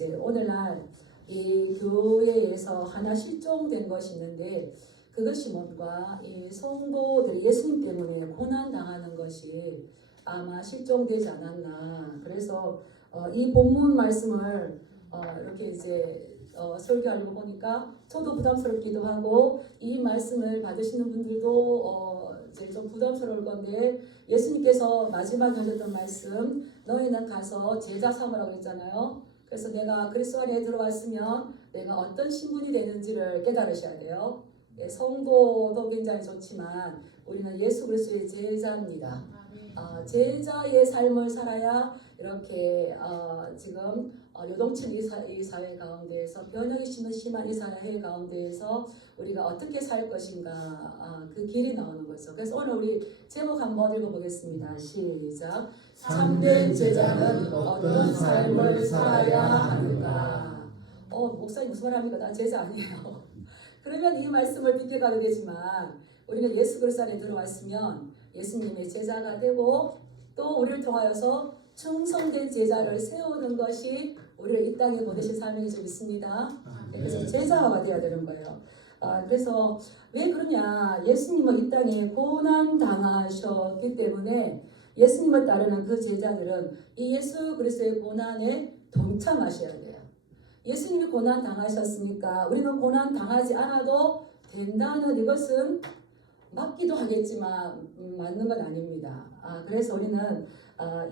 이제 오늘날 이 교회에서 하나 실종된 것이 있는데 그것이 뭔가 이 성도들이 예수님 때문에 고난 당하는 것이 아마 실종되지 않았나. 그래서 이 본문 말씀을 이렇게 이제 설교하려고 보니까 저도 부담스럽기도 하고 이 말씀을 받으시는 분들도 이제 좀 부담스러울 건데 예수님께서 마지막에 하셨던 말씀 너희는 가서 제자 삼으라고 했잖아요. 그래서 내가 그리스도 안에 들어왔으면 내가 어떤 신분이 되는지를 깨달으셔야 돼요. 예, 성도도 굉장히 좋지만 우리는 예수 그리스도의 제자입니다. 제자의 삶을 살아야 이렇게 지금 요동친 이 사회 가운데에서 변혁이 심한 이 사회 가운데에서 우리가 어떻게 살 것인가 그 길이 나오는 거죠. 그래서 오늘 우리 제목 한번 읽어보겠습니다. 시작. 참된 제자는 어떤 삶을 살아야 하는가. 목사님 무슨 말 합니까? 나 제자 아니에요. 그러면 이 말씀을 비껴가게 되지만 우리는 예수 그리스도 안에 들어왔으면 예수님의 제자가 되고 또 우리를 통하여서 충성된 제자를 세우는 것이 우리를 이 땅에 보내신 사명이 좀 있습니다. 그래서 제자가 되어야 되는 거예요. 그래서 왜 그러냐? 예수님은 이 땅에 고난 당하셨기 때문에 예수님을 따르는 그 제자들은 이 예수 그리스도의 고난에 동참하셔야 돼요. 예수님이 고난 당하셨으니까 우리는 고난 당하지 않아도 된다는 이것은 맞기도 하겠지만 맞는 건 아닙니다. 그래서 우리는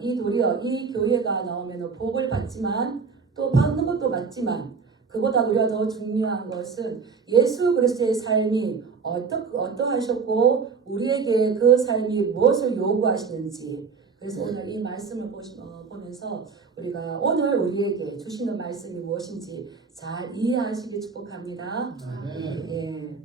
이 도리어 이 교회가 나오면 복을 받지만 또 받는 것도 맞지만 그보다 우리가 더 중요한 것은 예수 그리스도의 삶이 어떠하셨고 우리에게 그 삶이 무엇을 요구하시는지. 그래서 오늘 이 말씀을 보면서 우리가 오늘 우리에게 주시는 말씀이 무엇인지 잘 이해하시길 축복합니다. 예.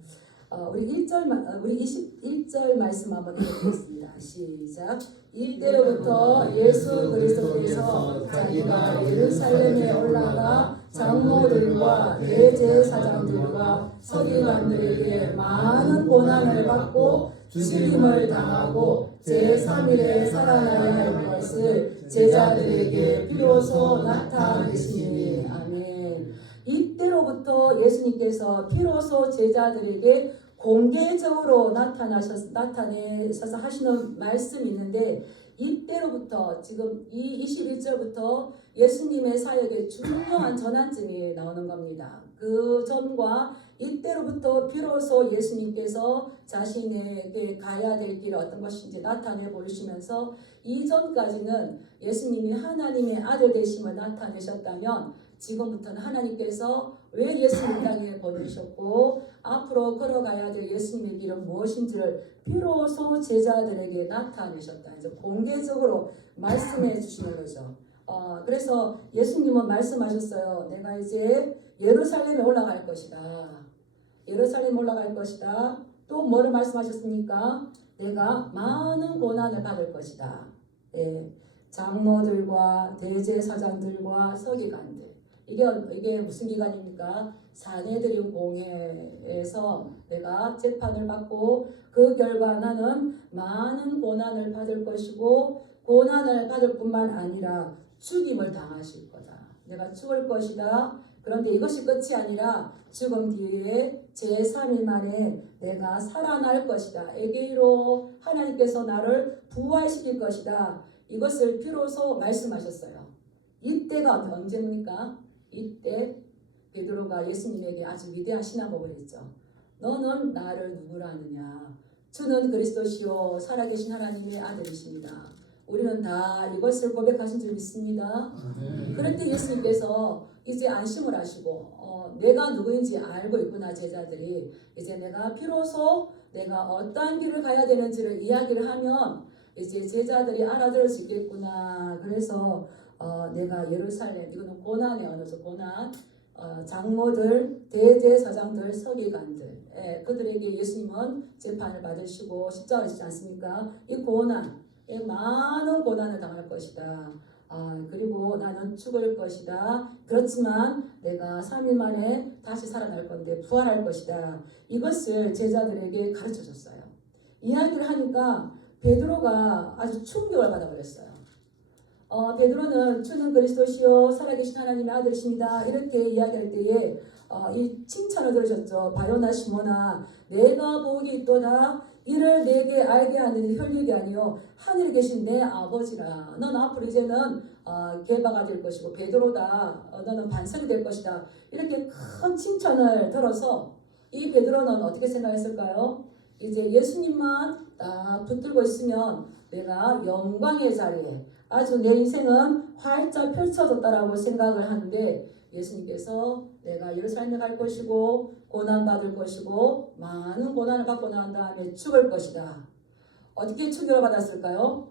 우리 21절 말씀 한번 읽어보겠습니다. 시작. 이때로부터 예수 그리스도께서 자기가 예루살렘에 올라가 장로들과 대제사장들과 서기관들에게 많은 고난을 받고 죽임을 당하고 제3일에 살아나야 할 것을 제자들에게 비로소 나타내시니. 아멘. 이때로부터 예수님께서 비로소 제자들에게 공개적으로 나타내셔서 하시는 말씀이 있는데 이때로부터 지금 이 21절부터 예수님의 사역의 중요한 전환점이 나오는 겁니다. 그 전과 이때로부터 비로소 예수님께서 자신에게 가야 될 길 어떤 것인지 나타내 보이시면서 이전까지는 예수님이 하나님의 아들 되심을 나타내셨다면 지금부터는 하나님께서 왜 예수님 땅에 보내셨고 앞으로 걸어가야 될 예수님의 길은 무엇인지를 비로소 제자들에게 나타내셨다. 이제 공개적으로 말씀해 주시는 거죠. 그래서 예수님은 말씀하셨어요. 내가 이제 예루살렘에 올라갈 것이다. 예루살렘에 올라갈 것이다. 또 뭐를 말씀하셨습니까? 내가 많은 고난을 받을 것이다. 예, 장로들과 대제사장들과 서기관들. 이게 무슨 기간입니까? 사내들인 공회에서 내가 재판을 받고 그 결과 나는 많은 고난을 받을 것이고 고난을 받을 뿐만 아니라 죽임을 당하실 거다. 내가 죽을 것이다. 그런데 이것이 끝이 아니라 죽음 뒤에 제3일 만에 내가 살아날 것이다. 에게이로 하나님께서 나를 부활시킬 것이다. 이것을 비로소 말씀하셨어요. 이때가 언제입니까? 이때 베드로가 예수님에게 아주 위대한 신앙고백을 했죠. 너는 나를 누구라 하느냐? 주는 그리스도시요 살아계신 하나님의 아들이십니다. 우리는 다 이것을 고백하신 줄 믿습니다. 그런데 예수님께서 이제 안심을 하시고 내가 누구인지 알고 있구나. 제자들이 이제 내가 비로소 내가 어떠한 길을 가야 되는지를 이야기를 하면 이제 제자들이 알아들을 수 있겠구나. 그래서 내가 예루살렘, 이거는 고난의 언어죠. 고난. 장로들, 대제사장들, 서기관들, 그들에게 예수님은 재판을 받으시고 십자가를 지지 않습니까? 이 고난, 많은 고난을 당할 것이다. 그리고 나는 죽을 것이다. 그렇지만 내가 3일 만에 다시 살아날 건데 부활할 것이다. 이것을 제자들에게 가르쳐 줬어요. 이야기를 하니까 베드로가 아주 충격을 받아버렸어요. 베드로는 주는 그리스도시요 살아계신 하나님의 아들이십니다. 이렇게 이야기할 때에 이 칭찬을 들으셨죠. 바요나 시모나 내가 복이 있도다. 이를 내게 알게 하는 혈육이 아니요 하늘에 계신 내 아버지라. 넌 앞으로 이제는 게바가 될 것이고 베드로다. 너는 반석이 될 것이다. 이렇게 큰 칭찬을 들어서 이 베드로는 어떻게 생각했을까요? 이제 예수님만 딱 붙들고 있으면 내가 영광의 자리에 아주 내 인생은 활짝 펼쳐졌다라고 생각을 하는데 예수님께서 내가 예루살렘에 갈 것이고 고난받을 것이고 많은 고난을 받고 난 다음에 죽을 것이다. 어떻게 충격을 받았을까요?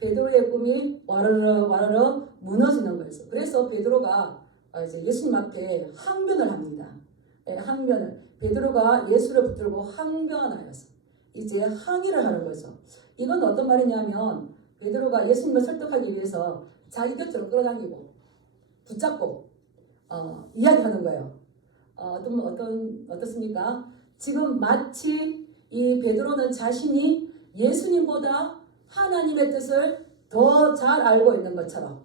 베드로의 꿈이 와르르 무너지는 거였어요. 그래서 베드로가 이제 예수님 앞에 항변을 합니다. 항변을. 베드로가 예수를 붙들고 항변하였어. 이제 항의를 하는 거죠. 이건 어떤 말이냐면 베드로가 예수님을 설득하기 위해서 자기 곁으로 끌어당기고 붙잡고 이야기하는 거예요. 어떻습니까? 지금 마치 이 베드로는 자신이 예수님보다 하나님의 뜻을 더 잘 알고 있는 것처럼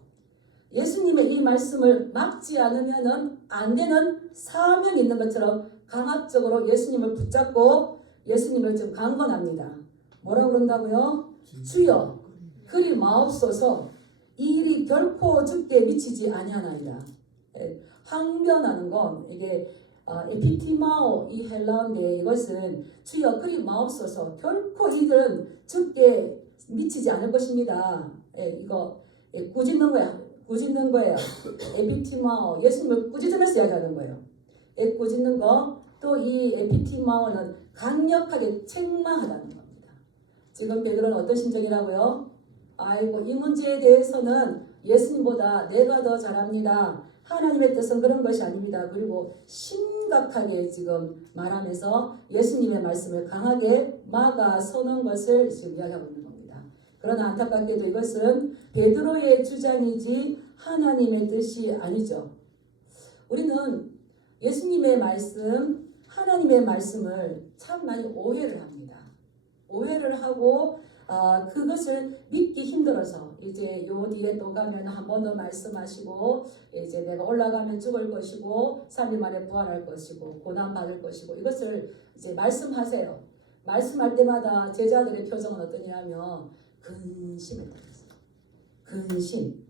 예수님의 이 말씀을 막지 않으면 안 되는 사명이 있는 것처럼 강압적으로 예수님을 붙잡고 예수님을 지금 강권합니다. 뭐라고 그런다고요? 주여 그리 마옵소서 이 일이 결코 죽게 미치지 아니하나이다. 항변하는 건 이게 에피티마오 이 헬라어인데 이것은 주여 그리 마옵소서 결코 이들은 죽게 미치지 않을 것입니다. 이거 꾸짖는 거야. 꾸짖는 거예요. 에피티마오 예수님을 꾸짖으면서 이야기하는 거예요. 꾸짖는 거 또 이 에피티마오는 강력하게 책망하다는 겁니다. 지금 베드로는 어떤 심정이라고요? 아이고 이 문제에 대해서는 예수님보다 내가 더 잘합니다. 하나님의 뜻은 그런 것이 아닙니다. 그리고 심각하게 지금 말하면서 예수님의 말씀을 강하게 막아서는 것을 지금 이야기하고 있는 겁니다. 그러나 안타깝게도 이것은 베드로의 주장이지 하나님의 뜻이 아니죠. 우리는 예수님의 말씀, 하나님의 말씀을 참 많이 오해를 합니다. 오해를 하고 그것을 믿기 힘들어서 이제 요 뒤에 또 가면 한 번 더 말씀하시고 이제 내가 올라가면 죽을 것이고 3일 만에 부활할 것이고 고난 받을 것이고 이것을 이제 말씀하세요. 말씀할 때마다 제자들의 표정은 어떠냐면 근심을 당했어요. 근심.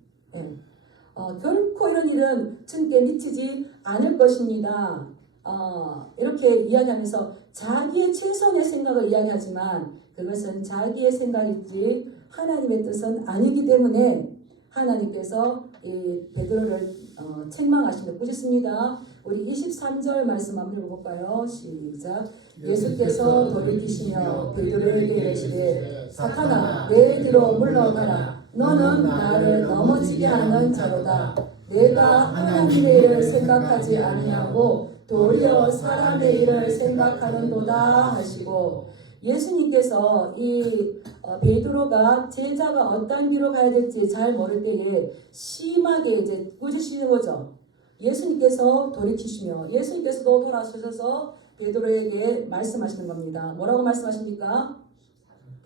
결코 이런 일은 주님께 미치지 않을 것입니다. 이렇게 이야기하면서 자기의 최선의 생각을 이야기하지만 그것은 자기의 생각이지 하나님의 뜻은 아니기 때문에 하나님께서 이 베드로를 책망하시며 꾸짖습니다. 우리 23절 말씀 한번 읽어볼까요? 시작. 예수께서 돌이키시며 베드로에게 이르시되 사탄아 내 뒤로 물러가라. 너는 나를 넘어지게 하는 자로다. 내가 하나님의 일을 생각하지 아니하고 도리어 사람의 일을 생각하는도다 하시고 예수님께서 이 베드로가 제자가 어떤 길로 가야 될지 잘 모를 때에 심하게 이제 꾸짖으시는 거죠. 예수님께서 돌이키시며 예수님께서도 돌아서셔서 베드로에게 말씀하시는 겁니다. 뭐라고 말씀하십니까?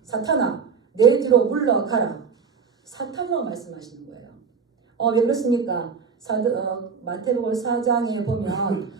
사탄아 내 뒤로 물러가라. 사탄이라고 말씀하시는 거예요. 왜 그렇습니까? 마태복음 4장에 보면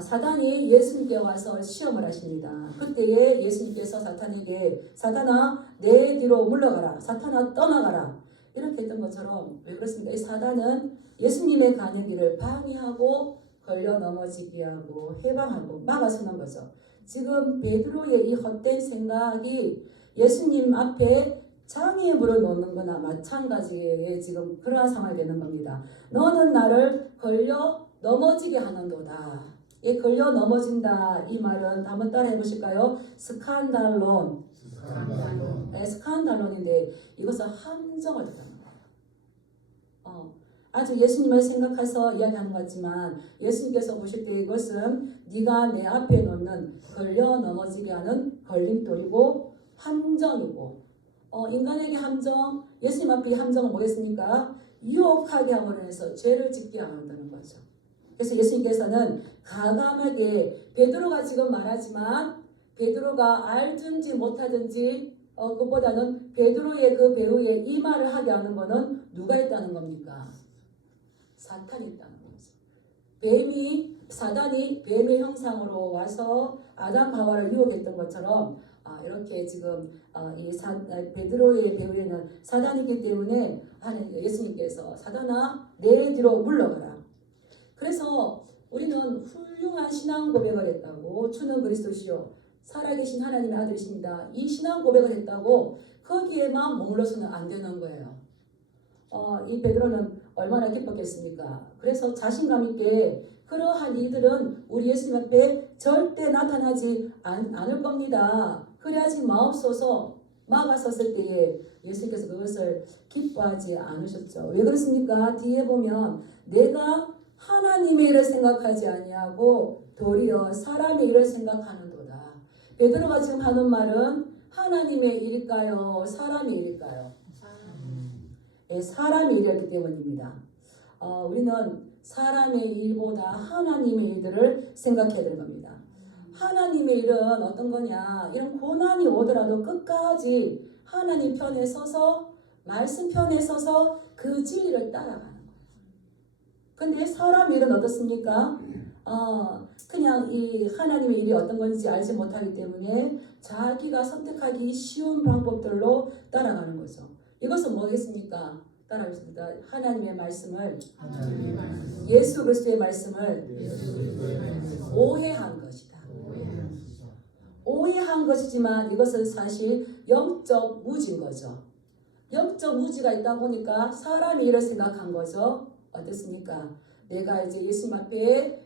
사단이 예수님께 와서 시험을 하십니다. 그때에 예수님께서 사탄에게 사탄아 내 뒤로 물러가라. 사탄아 떠나가라. 이렇게 했던 것처럼 왜 그렇습니까? 이 사단은 예수님의 가는 길을 방해하고 걸려 넘어지게 하고 해방하고 막아서는 거죠. 지금 베드로의 이 헛된 생각이 예수님 앞에 장애에 물어놓는 거나 마찬가지의 지금 그러한 상황이 되는 겁니다. 너는 나를 걸려 넘어지게 하는도다. 이 걸려 넘어진다 이 말은 한번 따라 해보실까요? 스칸달론. 스칸달론인데 이것은 함정을 뜻하는 거예요. 아주 예수님을 생각해서 이야기하는 것 같지만 예수님께서 보실 때 이것은 네가 내 앞에 놓는 걸려 넘어지게 하는 걸림돌이고 함정이고 인간에게 함정, 예수님 앞에 함정은 뭐겠습니까? 유혹하게 함으로 해서 죄를 짓게 한다는 거죠. 그래서 예수님께서는 가감하게 베드로가 지금 말하지만 베드로가 알든지 못하든지 그보다는 베드로의 그 배우에 이 말을 하게 하는 것은 누가 있다는 겁니까? 사탄이 있다는 거죠. 사단이 뱀의 형상으로 와서 아담 하와를 유혹했던 것처럼 이렇게 지금 베드로의 배후에는 사단이기 때문에 예수님께서 사단아 내 뒤로 물러가라. 그래서 우리는 훌륭한 신앙 고백을 했다고, 주는 그리스도시요 살아계신 하나님의 아들이십니다. 이 신앙 고백을 했다고 거기에만 머물러서는 안 되는 거예요. 이 베드로는 얼마나 기뻤겠습니까? 그래서 자신감 있게 그러한 이들은 우리 예수님 앞에 절대 나타나지 않을 겁니다. 그래야지 마옵소서 막아섰을 때에 예수님께서 그것을 기뻐하지 않으셨죠. 왜 그렇습니까? 뒤에 보면 내가 하나님의 일을 생각하지 아니하고 도리어 사람의 일을 생각하는도다. 베드로가 지금 하는 말은 하나님의 일일까요? 사람의 일일까요? 사람의 일이었기 때문입니다. 우리는 사람의 일보다 하나님의 일들을 생각해야 되는 겁니다. 하나님의 일은 어떤 거냐? 이런 고난이 오더라도 끝까지 하나님 편에 서서 말씀 편에 서서 그 진리를 따라가는 거예요. 근데 사람 일은 어떻습니까? 그냥 이 하나님의 일이 어떤 건지 알지 못하기 때문에 자기가 선택하기 쉬운 방법들로 따라가는 거죠. 이것은 뭐겠습니까? 따라하겠습니다. 하나님의 말씀을, 예수 그리스도의 말씀을 오해한 것이다. 오해한 것이지만 이것은 사실 영적 무지인 거죠. 영적 무지가 있다 보니까 사람의 일을 생각한 거죠. 어떻습니까? 내가 이제 예수님 앞에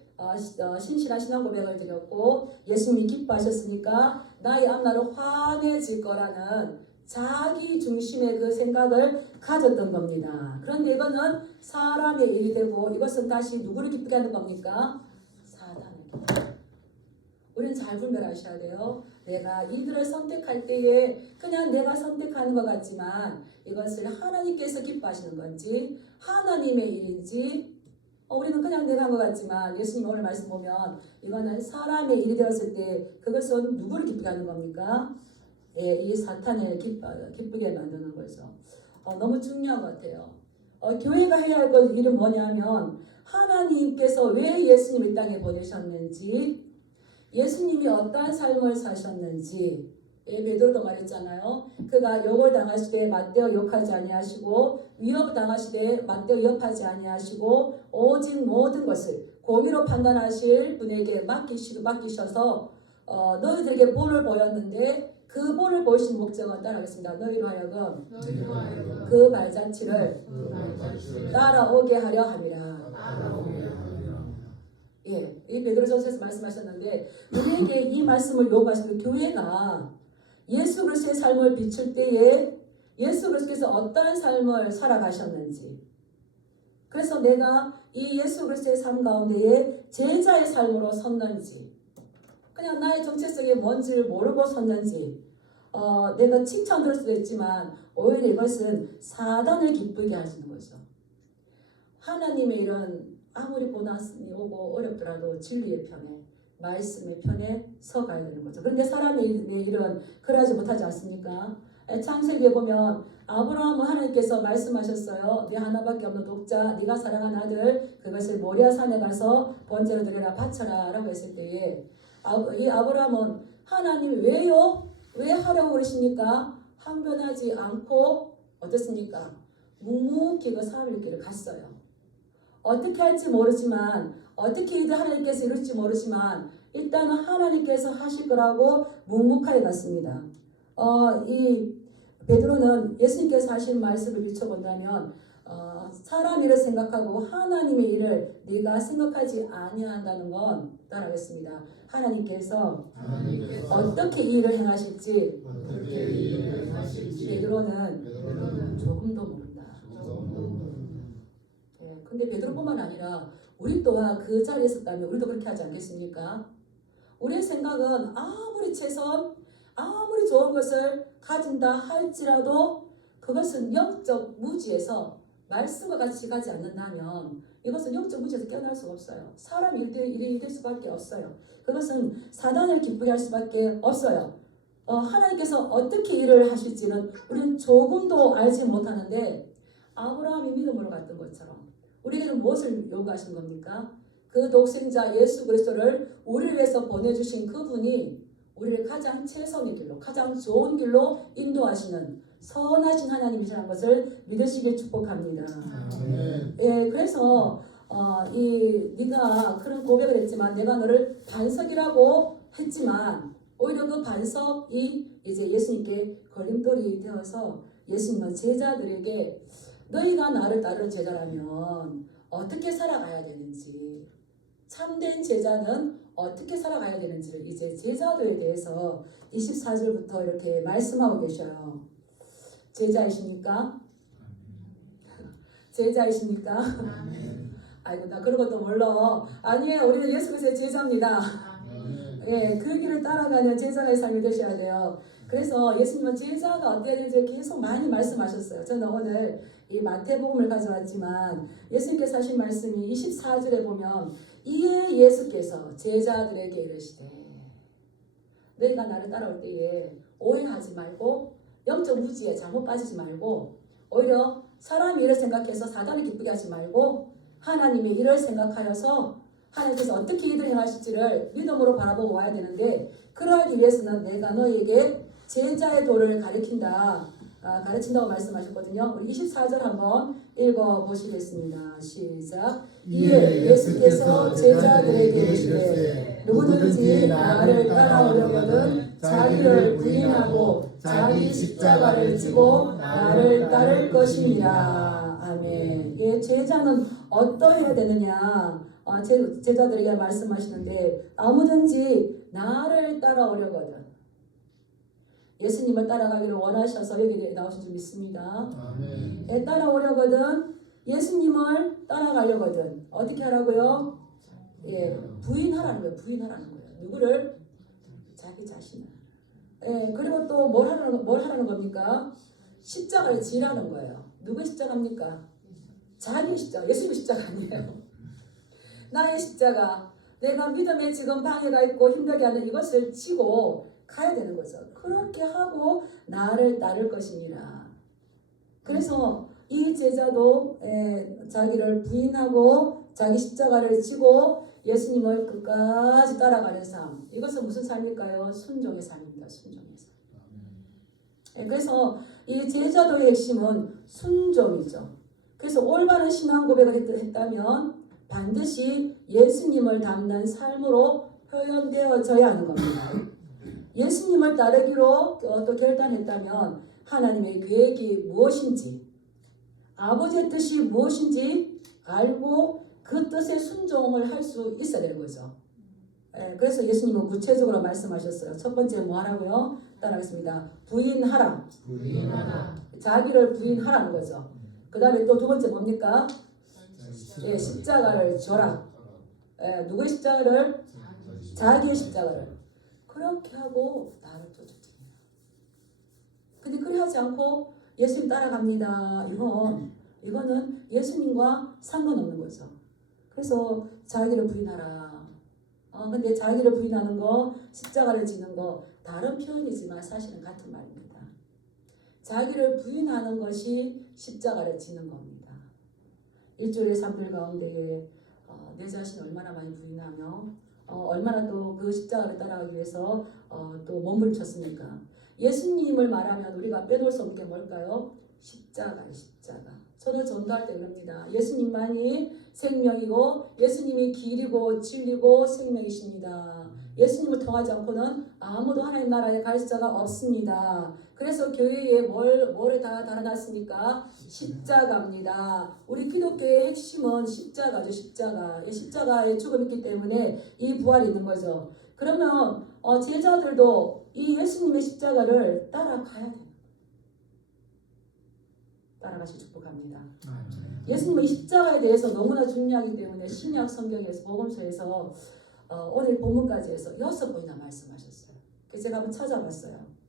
신실한 신앙 고백을 드렸고 예수님이 기뻐하셨으니까 나의 앞날은 환해질 거라는 자기 중심의 그 생각을 가졌던 겁니다. 그런데 이거는 사람의 일이 되고 이것은 다시 누구를 기쁘게 하는 겁니까? 사단을 기쁘게. 우리는 잘 분별하셔야 돼요. 내가 이들을 선택할 때에 그냥 내가 선택하는 것 같지만 이것을 하나님께서 기뻐하시는 건지 하나님의 일인지 우리는 그냥 내가 한 것 같지만 예수님 오늘 말씀 보면 이거는 사람의 일이 되었을 때 그것은 누구를 기쁘게 하는 겁니까? 이 사탄을 기쁘게 만드는 거죠. 너무 중요한 것 같아요. 교회가 해야 할 일은 뭐냐면 하나님께서 왜 예수님을 이 땅에 보내셨는지 예수님이 어떠한 삶을 사셨는지 베드로도 말했잖아요. 그가 욕을 당하시되 맞대어 욕하지 아니하시고 위협 당하시되 맞대어 위협하지 아니하시고 오직 모든 것을 공의로 판단하실 분에게 맡기셔서 너희들에게 본을 보였는데 그 본을 보이신 목적은 따라하겠습니다. 너희로 하여금 그 발자취를 따라오게 하려 함이라. 이 베드로전서에서 말씀하셨는데 우리에게 이 말씀을 요구하시는 교회가 예수 그리스도의 삶을 비출 때에 예수 그리스도께서 어떠한 삶을 살아가셨는지, 그래서 내가 이 예수 그리스도의 삶 가운데에 제자의 삶으로 섰는지, 그냥 나의 정체성이 뭔지를 모르고 섰는지, 내가 칭찬 들을 수도 있지만 오히려 이것은 사단을 기쁘게 하시는 거죠. 하나님의 일은 아무리 고난이 오고 어렵더라도 진리의 편에, 말씀의 편에 서가야 되는 거죠. 그런데 사람의 일은 그러하지 못하지 않습니까? 창세기에 보면 아브라함은 하나님께서 말씀하셨어요. 네 하나밖에 없는 독자, 네가 사랑한 아들, 그것을 모리아 산에 가서 번제로 드리라 바쳐라 라고 했을 때에 이 아브라함은 하나님 왜요? 왜 하라고 그러십니까? 항변하지 않고 어떻습니까? 묵묵히 그 사람의 길을 갔어요. 어떻게 할지 모르지만 어떻게 이들 하나님께서 이룰지 모르지만 일단은 하나님께서 하실 거라고 묵묵하게 갔습니다. 이 베드로는 예수님께서 하신 말씀을 비춰본다면 사람 일을 생각하고 하나님의 일을 네가 생각하지 아니한다는 건 따라하겠습니다. 하나님께서 어떻게 이 일을 행하실지 베드로는 조금도 모른다. 근데 베드로뿐만 아니라 우리 또한 그 자리에 있었다면 우리도 그렇게 하지 않겠습니까? 우리의 생각은 아무리 최선, 아무리 좋은 것을 가진다 할지라도 그것은 영적 무지에서 말씀과 같이 가지 않는다면 이것은 영적 무지에서 깨어날 수가 없어요. 사람 일이 될 수밖에 없어요. 그것은 사단을 기쁘게 할 수밖에 없어요. 하나님께서 어떻게 일을 하실지는 우리는 조금도 알지 못하는데 아브라함이 믿음으로 갔던 것처럼 우리에게는 무엇을 요구하신 겁니까? 그 독생자 예수 그리스도를 우리를 위해서 보내주신 그분이 우리를 가장 최선의 길로, 가장 좋은 길로 인도하시는 선하신 하나님이시라는 것을 믿으시길 축복합니다. 예, 그래서 네가 그런 고백을 했지만 내가 너를 반석이라고 했지만 오히려 그 반석이 이제 예수님께 걸림돌이 되어서 예수님은 제자들에게 너희가 나를 따르는 제자라면 어떻게 살아가야 되는지, 참된 제자는 어떻게 살아가야 되는지를 이제 제자도에 대해서 24절부터 이렇게 말씀하고 계셔요. 제자이십니까? 제자이십니까? 아이고 나 그런 것도 몰라. 아니에요. 우리는 예수 그리스도의 제자입니다. 예, 그 길을 따라가는 제자의 삶이 되셔야 돼요. 그래서 예수님은 제자가 어때야 되는지 계속 많이 말씀하셨어요. 저는 오늘 이 마태복음을 가져왔지만 예수님께서 하신 말씀이 24절에 보면 이에 예수께서 제자들에게 이르시되 너희가 나를 따라올 때에 오해하지 말고 영적 무지에 잘못 빠지지 말고 오히려 사람이 이를 생각해서 사단을 기쁘게 하지 말고 하나님의 일을 생각하여서 하나님께서 어떻게 이들을 행하실지를 믿음으로 바라보고 와야 되는데 그러하기 위해서는 내가 너에게 제자의 도를 가르친다고 말씀하셨거든요. 우리 24절 한번 읽어보시겠습니다. 시작. 이에 예수께서 제자들에게 이르시되 누구든지 나를 따라오려거든 자기를 부인하고 자기 십자가를 지고 나를 따를 것이니라. 아멘. 예, 제자는 어떠해야 되느냐? 제자들에게 말씀하시는데 아무든지 나를 따라오려거든 예수님을 따라가기를 원하셔서 여기 나오신 줄 믿습니다. 예, 따라오려거든 예수님을 따라가려거든 어떻게 하라고요? 예, 부인하라는 거예요. 부인하라는 거예요. 누구를? 자기 자신을. 예, 그리고 또 뭘 하라는 겁니까? 십자가를 지라는 거예요. 누구의 십자가입니까? 자기의 십자가. 예수님의 십자가 아니에요. 나의 십자가, 내가 믿음에 지금 방해가 있고 힘들게 하는 이것을 지고 가야 되는 거죠. 그렇게 하고 나를 따를 것이니라. 그래서 이 제자도 자기를 부인하고 자기 십자가를 지고 예수님을 끝까지 따라가는 삶. 이것은 무슨 삶일까요? 순종의 삶입니다. 순종의 삶. 그래서 이 제자도의 핵심은 순종이죠. 그래서 올바른 신앙 고백을 했다면 반드시 예수님을 닮는 삶으로 표현되어져야 하는 겁니다. 예수님을 따르기로 또 결단했다면 하나님의 계획이 무엇인지 아버지의 뜻이 무엇인지 알고 그 뜻에 순종을 할 수 있어야 되는 거죠. 그래서 예수님은 구체적으로 말씀하셨어요. 첫 번째 뭐 하라고요? 따라하겠습니다. 부인하라. 자기를 부인하라는 거죠. 그 다음에 또 두 번째 뭡니까? 예, 십자가를 져라. 누구의 십자가를? 자기의 십자가를. 그렇게 하고 나를 쫓아줍니다. 근데 그래 하지 않고 예수님 따라갑니다. 이거는 예수님과 상관없는 거죠. 그래서 자기를 부인하라. 근데 자기를 부인하는 거, 십자가를 지는 거 다른 표현이지만 사실은 같은 말입니다. 자기를 부인하는 것이 십자가를 지는 겁니다. 일주일의 삶들 가운데 내 자신을 얼마나 많이 부인하며 얼마나 또 그 십자가를 따라가기 위해서 또 몸부림쳤습니까? 예수님을 말하면 우리가 빼놓을 수 없는 게 뭘까요? 십자가예요. 십자가. 저도 전도할 때 그럽니다. 예수님만이 생명이고 예수님이 길이고 진리고 생명이십니다. 예수님을 통하지 않고는 아무도 하나님 나라에 갈 자가 없습니다. 그래서 교회에 뭘 다 달아놨습니까? 십자가입니다. 우리 기독교의 핵심은 십자가죠. 십자가. 십자가에 죽음이 있기 때문에 이 부활이 있는 거죠. 그러면 제자들도 이 예수님의 십자가를 따라가야 돼요. 따라가시 축복합니다. 예수님의 십자가에 대해서 너무나 중요하기 때문에 신약 성경에서 복음서에서 오늘 본문까지 해서 6번이나 말씀하셨어요. 그래서 제가 한번 찾아봤어요.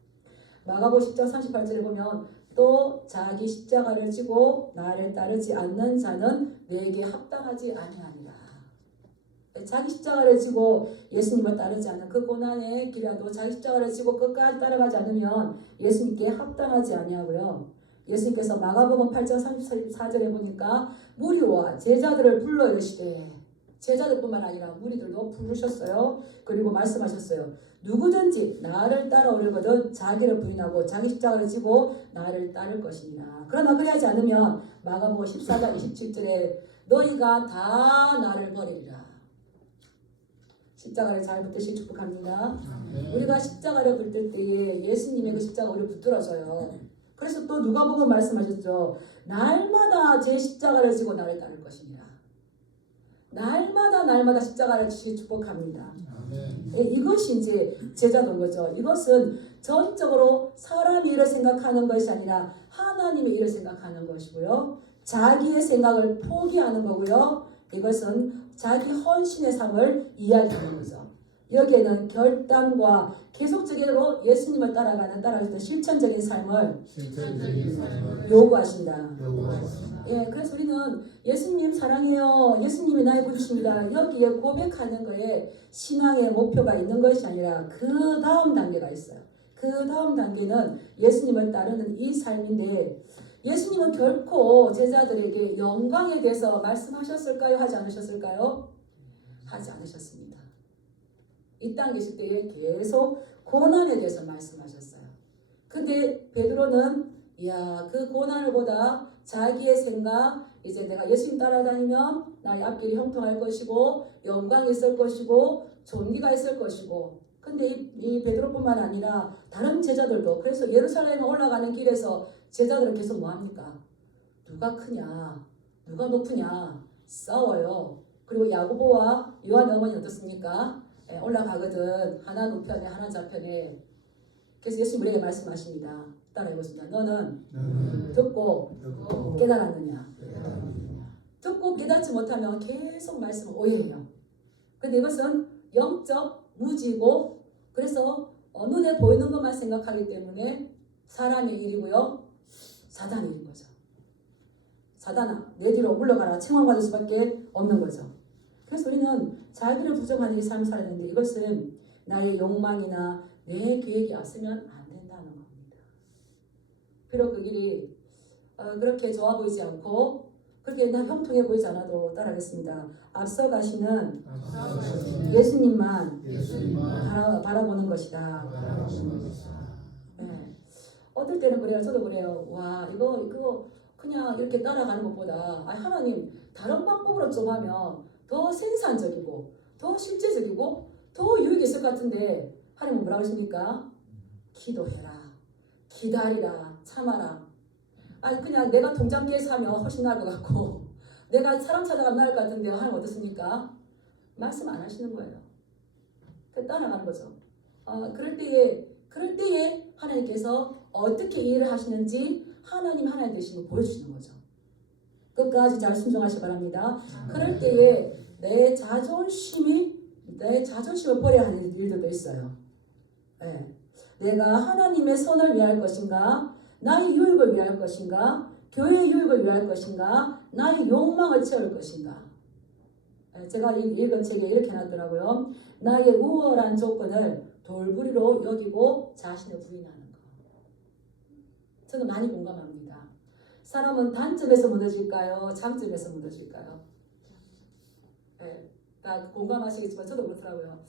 마가복음 10장 38절에 보면 또 자기 십자가를 지고 나를 따르지 않는 자는 내게 합당하지 아니하니라. 자기 십자가를 지고 예수님을 따르지 않는 그 고난의 길이라도 자기 십자가를 지고 끝까지 따라가지 않으면 예수님께 합당하지 아니하고요. 예수님께서 마가복음 8장 34절에 보니까 무리와 제자들을 불러 이르시되, 제자들뿐만 아니라 무리들도 부르셨어요. 그리고 말씀하셨어요. 누구든지 나를 따라오려거든 자기를 부인하고 자기 십자가를 지고 나를 따를 것이니라. 그러나 그리하지 않으면 마가복음 14장 27절에 너희가 다 나를 버리리라. 십자가를 잘 붙드시기 축복합니다. 우리가 십자가를 붙들 때에 예수님의 그 십자가 우리 붙들어져요. 그래서 또 누가복음 말씀하셨죠. 날마다 제 십자가를 지고 나를 따를 것이니라. 날마다 십자가를 지시기 축복합니다. 이것이 이제 제자도인 거죠. 이것은 전적으로 사람의 일을 생각하는 것이 아니라 하나님의 일을 생각하는 것이고요. 자기의 생각을 포기하는 거고요. 이것은 자기 헌신의 삶을 이야기하는 거죠. 여기에는 결단과 계속적으로 예수님을 따라가는 실천적인 삶을 요구하신다. 예, 그래서 우리는 예수님 사랑해요. 예수님이 나의 구주십니다. 여기에 고백하는 거에 신앙의 목표가 있는 것이 아니라 그 다음 단계가 있어요. 그 다음 단계는 예수님을 따르는 이 삶인데, 예수님은 결코 제자들에게 영광에 대해서 말씀하셨을까요? 하지 않으셨을까요? 하지 않으셨습니다. 이 땅에 계실 때에 계속 고난에 대해서 말씀하셨어요. 근데 베드로는 그 고난을 보다 자기의 생각, 이제 내가 예수님 따라다니면 나의 앞길이 형통할 것이고 영광이 있을 것이고 존귀가 있을 것이고, 근데 이 베드로뿐만 아니라 다른 제자들도, 그래서 예루살렘에 올라가는 길에서 제자들은 계속 뭐합니까? 누가 크냐? 누가 높으냐? 싸워요. 그리고 야고보와 요한의 어머니 어떻습니까? 올라가거든. 하나 우편에 하나 좌편에. 그래서 예수님 우리에게 말씀하십니다. 따라해보십니다. 너는 듣고 깨달았느냐? 듣고 깨닫지 못하면 계속 말씀을 오해해요. 근데 이것은 영적 무지고, 그래서 눈에 보이는 것만 생각하기 때문에 사람의 일이고요. 사단의 일인 거죠. 사단아, 내 뒤로 물러가라. 책망받을 수밖에 없는 거죠. 그래서 우리는 자기를 부정하는 이 삶을 살아야 되는데, 이것은 나의 욕망이나 내 계획이 앞서면 안 된다는 겁니다. 비록 그 길이 그렇게 좋아 보이지 않고 그렇게 형통해 보이지 않아도 따라하겠습니다. 앞서 가시는 예수님만 바라보는 것이다. 네. 어떨 때는 그래요. 저도 그래요. 와, 이거 그냥 이렇게 따라가는 것보다 하나님 다른 방법으로 좀 하면 더 생산적이고 더 실제적이고 더 유익이 있을 것 같은데, 하나님은 뭐라고 하십니까? 기도해라, 기다리라, 참아라. 그냥 내가 통장 깨서 하면 훨씬 나을 것 같고 내가 사람 찾아가면 나을 것 같은데 하나님 어떻습니까? 말씀 안 하시는 거예요. 따라가는 거죠. 그럴 때에 하나님께서 어떻게 일을 하시는지 하나님 되시는 걸 보여주시는 거죠. 끝까지 잘 순종하시기 바랍니다. 그럴 때에 내 자존심을 버려야 하는 일들도 있어요. 네. 내가 하나님의 선을 위할 것인가, 나의 유익을 위할 것인가, 교회의 유익을 위할 것인가, 나의 욕망을 채울 것인가. 제가 읽은 책에 이렇게 해놨더라고요. 나의 우월한 조건을 돌부리로 여기고 자신을 부인하는 것. 저는 많이 공감합니다. 사람은 단점에서 무너질까요? 장점에서 무너질까요? 네, 다 공감하시겠지만 저도 그렇더라고요.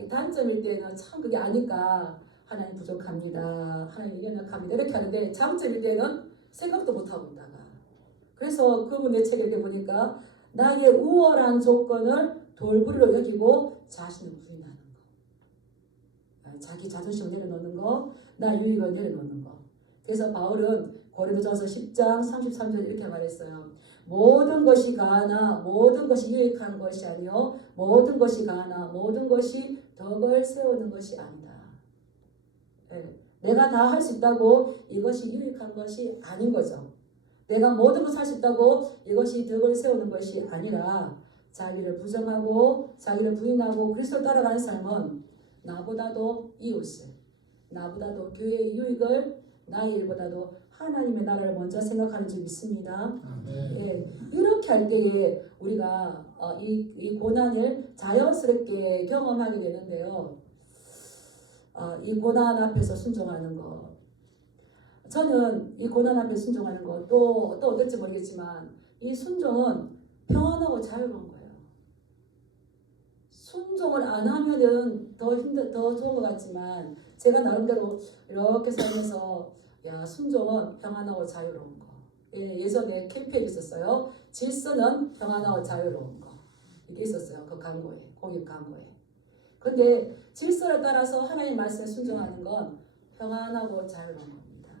이 단점일 때는 참 그게 아니까 하나님 부족합니다. 하나님 연약합니다. 이렇게 하는데, 장점일 때는 생각도 못하고 있다가. 그래서 그분 내 책에 이렇게 보니까 나의 우월한 조건을 돌부리로 여기고 자신을 부인하는 거. 자기 자존심을 내려놓는 거, 나 유익을 내려놓는 거. 그래서 바울은 고린도전서 10장 33절 이렇게 말했어요. 모든 것이 가하나 모든 것이 유익한 것이 아니요 모든 것이 가하나 모든 것이 덕을 세우는 것이 아니다. 내가 다 할 수 있다고 이것이 유익한 것이 아닌 거죠. 내가 모든 것을 할 수 있다고 이것이 덕을 세우는 것이 아니라, 자기를 부정하고 자기를 부인하고 그리스도를 따라가는 삶은 나보다도 이웃을, 나보다도 교회의 유익을, 나의 일보다도 하나님의 나라를 먼저 생각하는 줄 믿습니다. 예, 이렇게 할 때에 우리가 이 고난을 자연스럽게 경험하게 되는데요. 이 고난 앞에서 순종하는 것. 저는 이 고난 앞에 순종하는 거 또 어떨지 모르겠지만 이 순종은 평안하고 자유로운 거예요. 순종을 안 하면은 더 좋은 것 같지만 제가 나름대로 이렇게 살면서 야 순종은 평안하고 자유로운 거. 예전에 캠페인이 있었어요. 질서는 평안하고 자유로운 거. 이게 있었어요. 그 광고에, 공익 광고에. 근데 질서를 따라서 하나님 말씀에 순종하는 건 평안하고 자유로운 겁니다.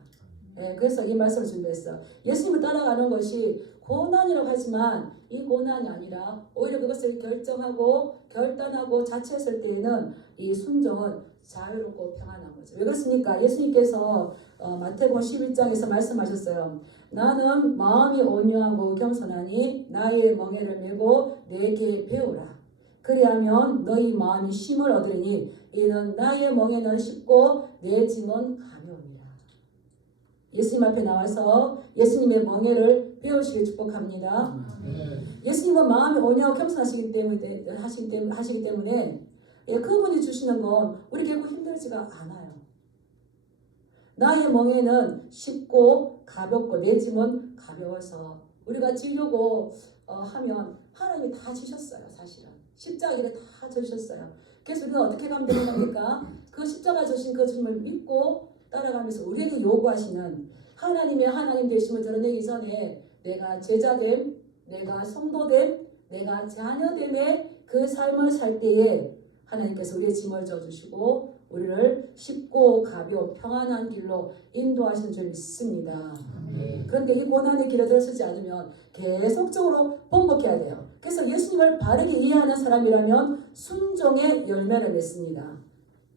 그래서 이 말씀을 준비했어. 예수님을 따라가는 것이 고난이라고 하지만 이 고난이 아니라 오히려 그것을 결단하고 자처했을 때에는 이 순종은 자유롭고 평안한 거죠. 왜 그렇습니까? 예수님께서 마태복음 11장에서 말씀하셨어요. 나는 마음이 온유하고 겸손하니 나의 멍에를 메고 내게 배우라. 그리하면 너희 마음이 쉼을 얻으리니 이는 나의 멍에는 쉽고 내 짐은 가벼우니라. 예수님 앞에 나와서 예수님의 멍에를 배우시길 축복합니다. 예수님은 마음이 온유하고 겸손하시기 때문에 그분이 주시는 건 우리 결국 힘들지가 않아요. 나의 멍에는 쉽고 가볍고 내 짐은 가벼워서 우리가 지려고 하면 하나님이 다 지셨어요. 사실은 십자가 일에 다 져주셨어요. 그래서 우리가 어떻게 가면 되는 겁니까? 그 십자가 주신 그 주님을 믿고 따라가면서 우리에게 요구하시는 하나님의 하나님 되심을 드러내기 전에 내가 제자됨, 내가 성도됨, 내가 자녀됨의 그 삶을 살 때에 하나님께서 우리의 짐을 져주시고 우리를 쉽고 가벼운 평안한 길로 인도하시는 줄 믿습니다. 그런데 이 고난의 길에 들어서지 않으면 계속적으로 번복해야 돼요. 그래서 예수님을 바르게 이해하는 사람이라면 순종의 열매를 맺습니다.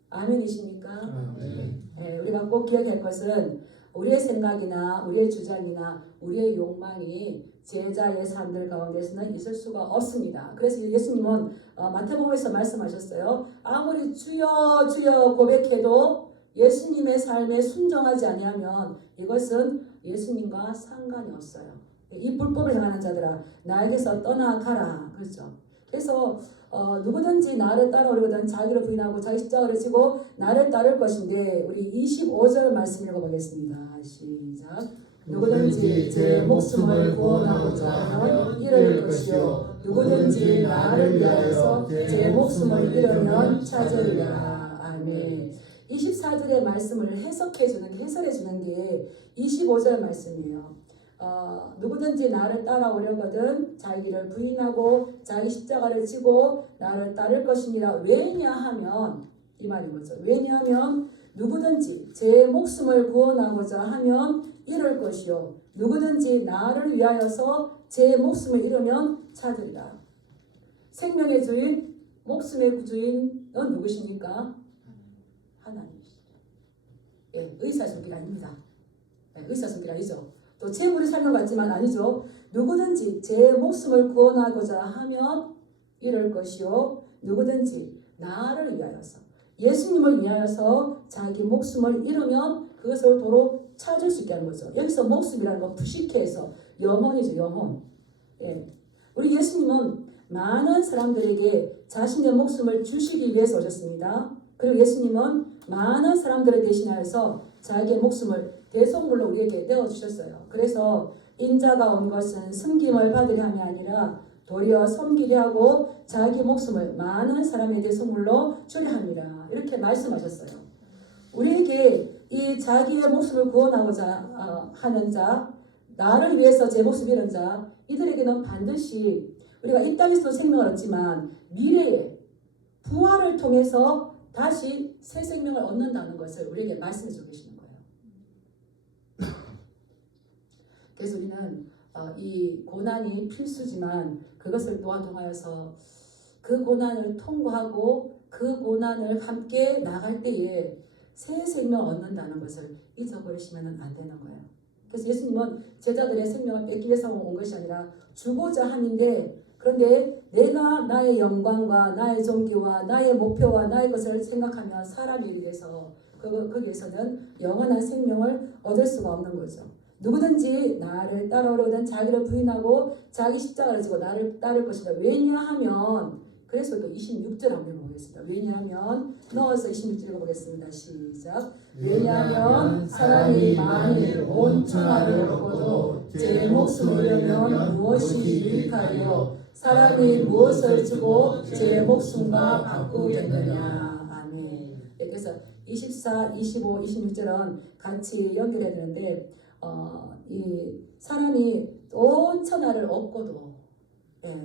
아멘이십니까? 우리가 꼭 기억할 것은 우리의 생각이나 우리의 주장이나 우리의 욕망이 제자의 삶들 가운데서는 있을 수가 없습니다. 그래서 예수님은 마태복음에서 말씀하셨어요. 아무리 주여 주여 고백해도 예수님의 삶에 순종하지 아니하면 이것은 예수님과 상관이 없어요. 이 불법을 행하는 자들아 나에게서 떠나가라. 그렇죠. 그래서 누구든지 나를 따라오려거든 자기를 부인하고 자기 십자가를 지고 나를 따를 것인데 우리 25절 말씀 읽어보겠습니다. 시작. 누구든지 제 목숨을 구원하고자 하면 잃을 것이요 누구든지 나를 위하여서 제 목숨을 잃으면 찾으리라. 아멘. 24절의 말씀을 해설해 주는 게 25절 말씀이에요. 누구든지 나를 따라오려거든 자기를 부인하고 자기 십자가를 지고 나를 따를 것이니라. 왜냐하면 이 말인 거죠. 왜냐하면 누구든지 제 목숨을 구원하고자 하면 잃을 것이요 누구든지 나를 위하여서 제 목숨을 잃으면 찾으리라. 생명의 주인, 목숨의 주인은 누구십니까? 하나님이시죠. 의사소통이 아닙니다. 의사소통이 아니죠. 또 재물이 살것 같지만 아니죠. 누구든지 제 목숨을 구원하고자 하면 잃을 것이요 누구든지 나를 위하여서 예수님을 위하여서 자기 목숨을 잃으면 그것을 도로 찾을 수 있게 하는 거죠. 여기서 목숨이라는 건 부식해서 영혼이죠. 영혼. 우리 예수님은 많은 사람들에게 자신의 목숨을 주시기 위해서 오셨습니다. 그리고 예수님은 많은 사람들을 대신하여서 자기의 목숨을 대속물로 우리에게 내어주셨어요. 그래서 인자가 온 것은 섬김을 받으려 함이 아니라 도리어 섬기려 하고 자기 목숨을 많은 사람의 대속물로 주려 함이라. 이렇게 말씀하셨어요. 우리에게 이 자기의 목숨을 구원하고자 하는 자, 나를 위해서 제 목숨 잃은 자, 이들에게는 반드시 우리가 이 땅에서도 생명을 얻지만 미래에 부활을 통해서 다시 새 생명을 얻는다는 것을 우리에게 말씀해 주고 계시는 거예요. 그래서 우리는 이 고난이 필수지만 그것을 또한 통하여서 그 고난을 통과하고 그 고난을 함께 나갈 때에 새 생명 얻는다는 것을 잊어버리시면 안 되는 거예요. 그래서 예수님은 제자들의 생명을 뺏기 위해서 온 것이 아니라 주고자 함인데 그런데 내가 나의 영광과 나의 존귀와 나의 목표와 나의 것을 생각하면 사람이 위해서 거기에서는 영원한 생명을 얻을 수가 없는 거죠. 누구든지 나를 따라오려거든 자기를 부인하고 자기 십자가를 지고 나를 따를 것이다. 왜냐하면 그래서 또 26절 한번 읽어보겠습니다. 왜냐하면 넣어서 26절 읽어보겠습니다. 시작. 왜냐하면 사람이 만일 온 천하를 얻고도 제 목숨을 잃으면 무엇이 유익하여 사람이 무엇을 주고 제 목숨과 바꾸겠느냐. 아멘. 그래서 24, 25, 26절은 같이 연결해야 되는데 이 사람이 온 천하를 얻고도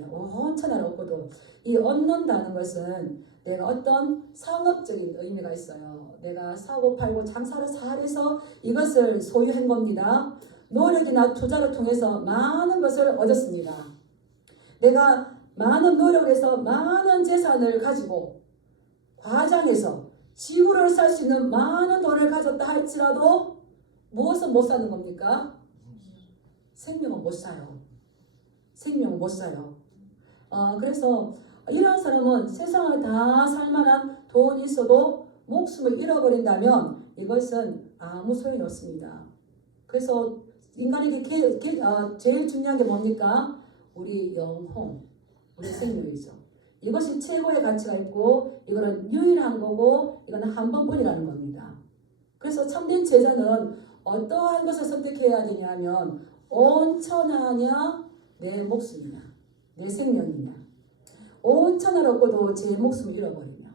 온 천하를 얻고도 이 얻는다는 것은 내가 어떤 상업적인 의미가 있어요. 내가 사고 팔고 장사를 잘해서 이것을 소유한 겁니다. 노력이나 투자를 통해서 많은 것을 얻었습니다. 내가 많은 노력을 해서 많은 재산을 가지고 과장해서 지구를 살 수 있는 많은 돈을 가졌다 할지라도 무엇은 못 사는 겁니까? 생명은 못 사요. 생명은 못 사요. 그래서 이러한 사람은 세상을 다 살만한 돈이 있어도 목숨을 잃어버린다면 이것은 아무 소용이 없습니다. 그래서 인간에게 제일 중요한 게 뭡니까? 우리 영혼, 우리 생명이죠. 이것이 최고의 가치가 있고 이거는 유일한 거고 이거는 한 번뿐이라는 겁니다. 그래서 참된 제자는 어떠한 것을 선택해야 되냐면 온 천하냐 내 목숨이냐 내 생명이냐. 온 천하를 얻고도 제 목숨을 잃어버리며.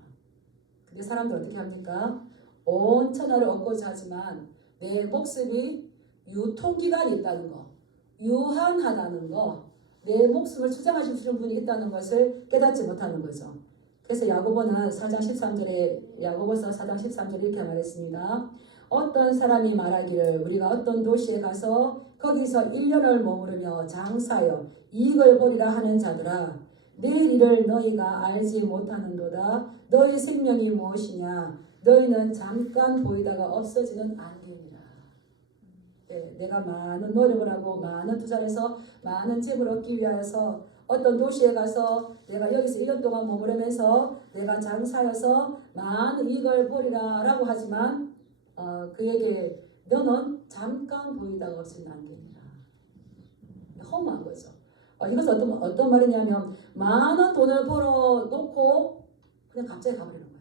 근데 사람들 어떻게 합니까? 온 천하를 얻고자 하지만 내 목숨이 유통기간이 있다는 거, 유한하다는 거, 내 목숨을 주장하시는 분이 있다는 것을 깨닫지 못하는 거죠. 그래서 야고보는 4장 13절에 야고보서 4장 13절에 이렇게 말했습니다. 어떤 사람이 말하기를 우리가 어떤 도시에 가서 거기서 1년을 머무르며 장사하여 이익을 보리라 하는 자들아 내일 일을 너희가 알지 못하는도다. 너희 생명이 무엇이냐 너희는 잠깐 보이다가 없어지는 안개니라. 내가 많은 노력을 하고 많은 투자를 해서 많은 재물을 얻기 위하여서 어떤 도시에 가서 내가 여기서 1년 동안 머무르면서 내가 장사해서 많은 이익을 보리라 라고 하지만 그에게 너는 잠깐 보이다가 없어지는 안개니라. 허무한 거죠. 이것은 어떤 말이냐면 많은 돈을 벌어 놓고 그냥 갑자기 가버리는 거예요.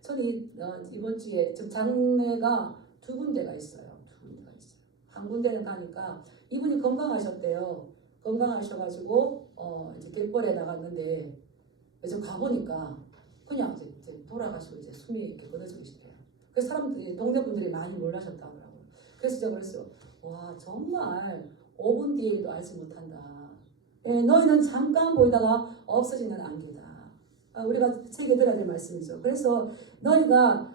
저는 이번 주에 지금 장례가 두 군데가 있어요. 한 군데는 가니까 이분이 건강하셨대요. 건강하셔가지고 이제 갯벌에 나갔는데 이제 가보니까 그냥 이제 돌아가시고 이제 숨이 이렇게 끊어지고 싶대요. 그래서 사람들이 동네 분들이 많이 놀라셨다더라고요. 그래서 제가 그랬어요. 와 정말 5분 뒤에도 알지 못한다. 너희는 잠깐 보이다가 없어지는 안개다. 우리가 책에 들어야 될 말씀이죠. 그래서 너희가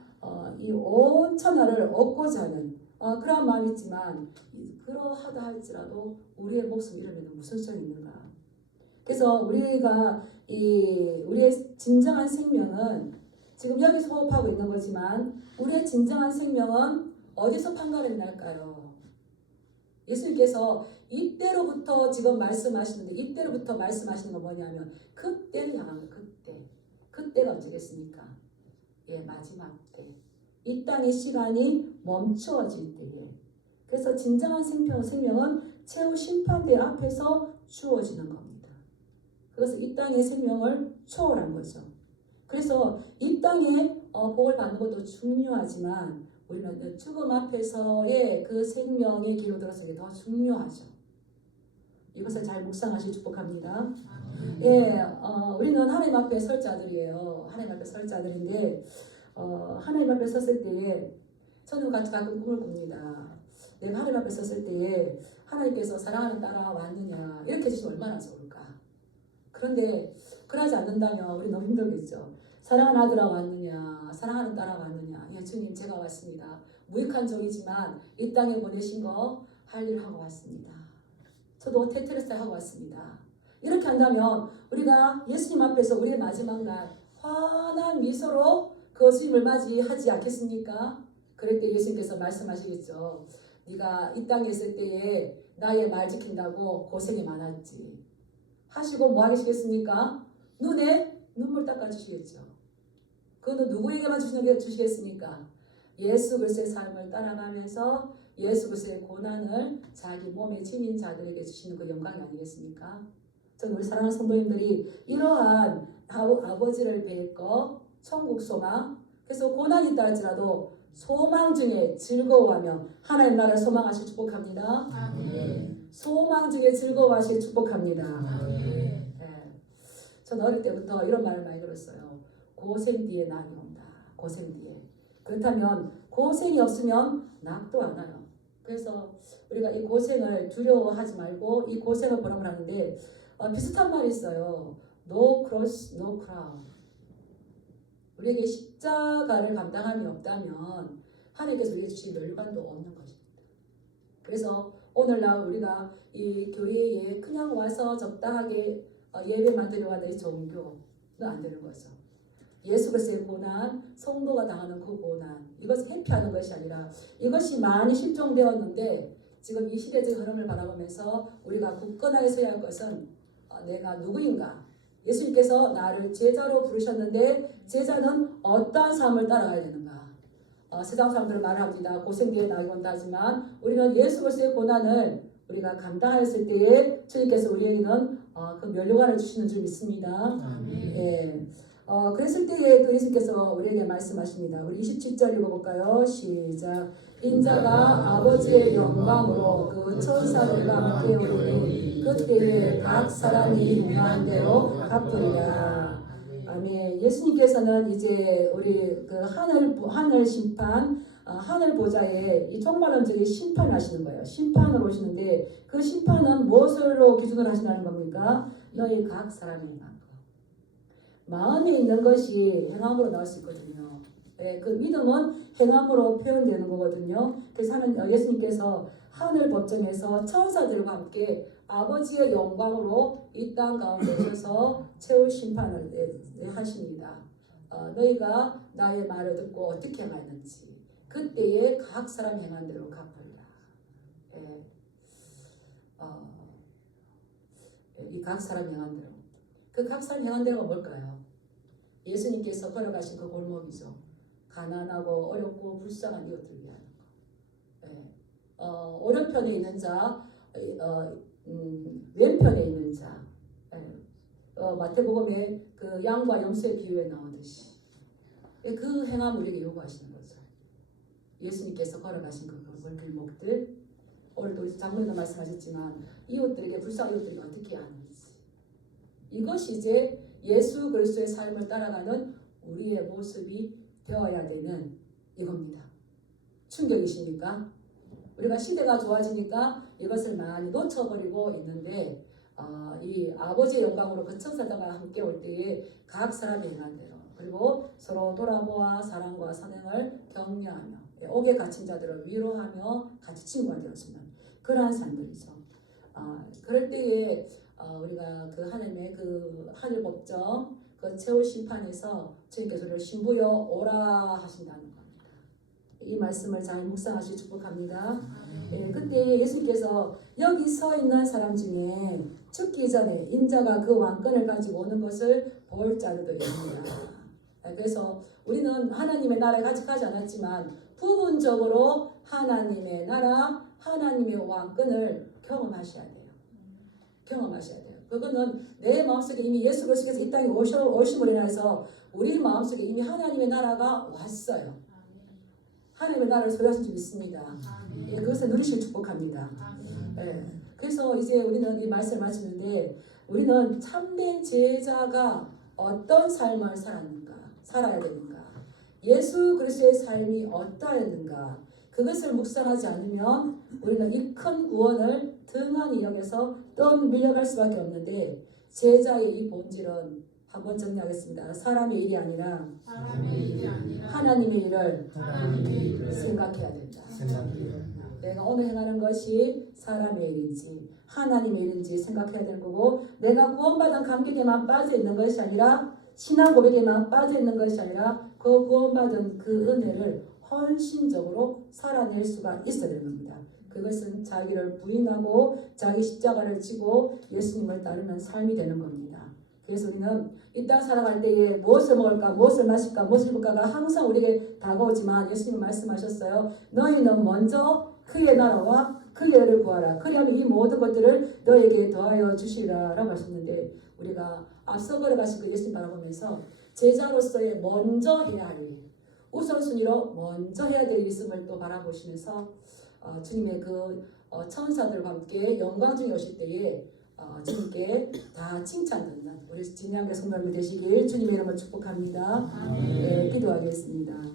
이 온 천하를 얻고자 하는 그런 마음이 있지만 그러하다 할지라도 우리의 목숨 잃으면 무슨 소용이 있는가. 그래서 우리의 진정한 생명은 지금 여기서 호흡하고 있는 거지만 우리의 진정한 생명은 어디서 판가름이 날까요? 예수님께서 이때로부터 지금 말씀하시는데 이때로부터 말씀하시는 건 뭐냐면 그때를 향한 거. 그때가 언제겠습니까? 마지막 때. 이 땅의 시간이 멈추어질 때에. 그래서 진정한 생명은 최후 심판대 앞에서 주어지는 겁니다. 그래서 이 땅의 생명을 초월한 거죠. 그래서 이 땅에 복을 받는 것도 중요하지만 우리는 죽음 앞에서의 그 생명의 길로 들어서는 게 더 중요하죠. 이것을 잘 묵상하시기 축복합니다. 우리는 하나님 앞에 설 자들이에요. 하나님 앞에 설 자들인데 하나님 앞에 섰을 때에 저는 가끔 꿈을 꿉니다. 내가 하나님 앞에 섰을 때에 하나님께서 사랑하는 딸아 왔느냐 이렇게 해주시면 얼마나 좋을까. 그런데 그러지 않는다면 우리 너무 힘들겠죠. 사랑하는 아들아 왔느냐 사랑하는 딸아 왔느냐. 주님 제가 왔습니다. 무익한 종이지만 이 땅에 보내신 거 할 일 하고 왔습니다. 저도 테트레스 하고 왔습니다. 이렇게 한다면 우리가 예수님 앞에서 우리의 마지막 날 환한 미소로 그 주님을 맞이하지 않겠습니까? 그럴 때 예수님께서 말씀하시겠죠. 네가 이 땅에 있을 때에 나의 말 지킨다고 고생이 많았지. 하시고 뭐 하시겠습니까? 눈에 눈물 닦아주시겠죠. 그거는 누구에게만 주시겠습니까? 예수 그리스도의 삶을 따라가면서 예수 그리스도의 고난을 자기 몸에 지닌 자들에게 주시는 그 영광이 아니겠습니까? 저는 우리 사랑하는 성도님들이 이러한 아버지를 뵙고 천국 소망, 그래서 고난이 있다 할지라도 소망 중에 즐거워하며 하나님 나라를 소망하시 축복합니다. 아멘. 소망 중에 즐거워하시 축복합니다. 아멘. 저는 어릴 때부터 이런 말을 많이 들었어요. 고생 뒤에 낙이 온다. 고생 뒤에. 그렇다면 고생이 없으면 낙도 안 와요. 그래서 우리가 이 고생을 두려워하지 말고 이 고생을 보람을 하는데 비슷한 말이 있어요. No cross, no crown. 우리에게 십자가를 감당함이 없다면 하나님께서 우리에게 주신 멸관도 없는 것입니다. 그래서 오늘날 우리가 이 교회에 그냥 와서 적당하게 예배만 드려야 이 종교는 안 되는 거죠. 예수 그리스도의 고난, 성도가 당하는 그 고난, 이것을 회피하는 것이 아니라 이것이 많이 실종되었는데 지금 이 시대적 흐름을 바라보면서 우리가 굳건하게 서야 할 것은 내가 누구인가? 예수님께서 나를 제자로 부르셨는데 제자는 어떠한 삶을 따라가야 되는가? 세상 사람들은 말합니다. 고생 뒤에 낙이 온다 하지만 우리는 예수 그리스도의 고난을 우리가 감당했을 때에 주님께서 우리에게는 그 면류관을 주시는 줄 믿습니다. 예. 그랬을 때에 또 예수님께서 우리에게 말씀하십니다. 우리 27절 읽어볼까요? 시작. 인자가 아버지의 영광으로 그 천사들과 함께 오리니 그때에 각 사람이 행한 대로 갚으리라. 아멘. 예수님께서는 이제 우리 그 하늘 심판, 하늘 보좌에 이 종말론적인 심판하시는 거예요. 심판을 오시는데 그 심판은 무엇으로 기준을 하시는 겁니까? 너희 각 사람이 행한 것. 마음에 있는 것이 행함으로 나올 수 있거든요. 예, 그 믿음은 행함으로 표현되는 거거든요. 그래서 예수님께서 하늘 법정에서 천사들과 함께 아버지의 영광으로 이 땅 가운데 오셔서 최후 심판을 하십니다. 너희가 나의 말을 듣고 어떻게 행하였는지 그때에 각 사람 행한 대로 갚으리라. 예. 이 각 사람 행한 대로. 그 각 사람 행한 대로가 뭘까요? 예수님께서 걸어가신 그 골목이죠. 가난하고 어렵고 불쌍한 이웃들 위한 거. 예. 오른편에 있는 자, 왼편에 있는 자. 예. 마태복음에 그 양과 염소의 비유에 나오듯이 그 행함을 우리에게 요구하시는 거죠. 예수님께서 걸어가신 그 길목들, 오늘도 우리 장로님도 말씀하셨지만 이웃들에게 불쌍한 이웃들에게 어떻게 하는지 이것이 이제 예수 그리스도의 삶을 따라가는 우리의 모습이 되어야 되는 이겁니다. 충격이십니까? 우리가 시대가 좋아지니까 이것을 많이 놓쳐버리고 있는데 이 아버지의 영광으로 그 천사들과 함께 올 때에 각 사람이 행한 대로 그리고 서로 돌아보아 사랑과 선행을 격려하며 옥에 갇힌 자들을 위로하며 같이 친구가 되어주는 그러한 삶들이죠. 그럴 때에 우리가 그 하나님의 그 하늘 법정 그 최후 심판에서 주님께서 우리를 신부여 오라 하신다는 겁니다. 이 말씀을 잘 묵상하시 축복합니다. 예, 그때 예수님께서 여기 서 있는 사람 중에 죽기 전에 인자가 그 왕권을 가지고 오는 것을 볼 자들도 있습니다. 그래서 우리는 하나님의 나라에 아직 가지 않았지만 부분적으로 하나님의 나라, 하나님의 왕권을 경험하셔야 돼요. 경험하셔야 돼요. 그거는 내 마음속에 이미 예수 그리스도께서 이 땅에 오심으로 인해서 우리 마음속에 이미 하나님의 나라가 왔어요. 하나님의 나라를 소유하신 줄 믿습니다. 예, 그것을 누리실 축복합니다. 예, 그래서 이제 우리는 이 말씀을 마치는데 우리는 참된 제자가 어떤 삶을 살아야 되는가? 예수 그리스도의 삶이 어떠했는가? 그것을 묵상하지 않으면 우리는 이 큰 구원을 등한히 여겨서 또 밀려갈 수밖에 없는데 제자의 이 본질은 한번 정리하겠습니다. 사람의 일이 아니라 하나님의 일을 생각해야 된다. 내가 오늘 행하는 것이 사람의 일인지 하나님의 일인지 생각해야 되는 거고 내가 구원받은 감격에만 빠져 있는 것이 아니라 신앙 고백에만 빠져 있는 것이 아니라 그 구원받은 그 은혜를 헌신적으로 살아낼 수가 있어야 되는 겁니다. 그것은 자기를 부인하고 자기 십자가를 지고 예수님을 따르는 삶이 되는 겁니다. 그래서 우리는 이 땅 살아갈 때에 무엇을 먹을까, 무엇을 마실까, 무엇을 입을까가 항상 우리에게 다가오지만 예수님은 말씀하셨어요. 너희는 먼저 그의 나라와 크게 너를 구하라. 그리하면 이 모든 것들을 너에게 더하여 주시리라라고 하셨는데 우리가 앞서 걸어가신 그 예수님 바라보면서 제자로서의 먼저 해야 할 일, 우선순위로 먼저 해야 될 일이 있음을 또 바라보시면서 주님의 그 천사들과 함께 영광 중에 오실 때에 주님께 다 칭찬 듣는 우리 진양의 성도님 되시길 주님의 이름으로 축복합니다. 네, 기도하겠습니다.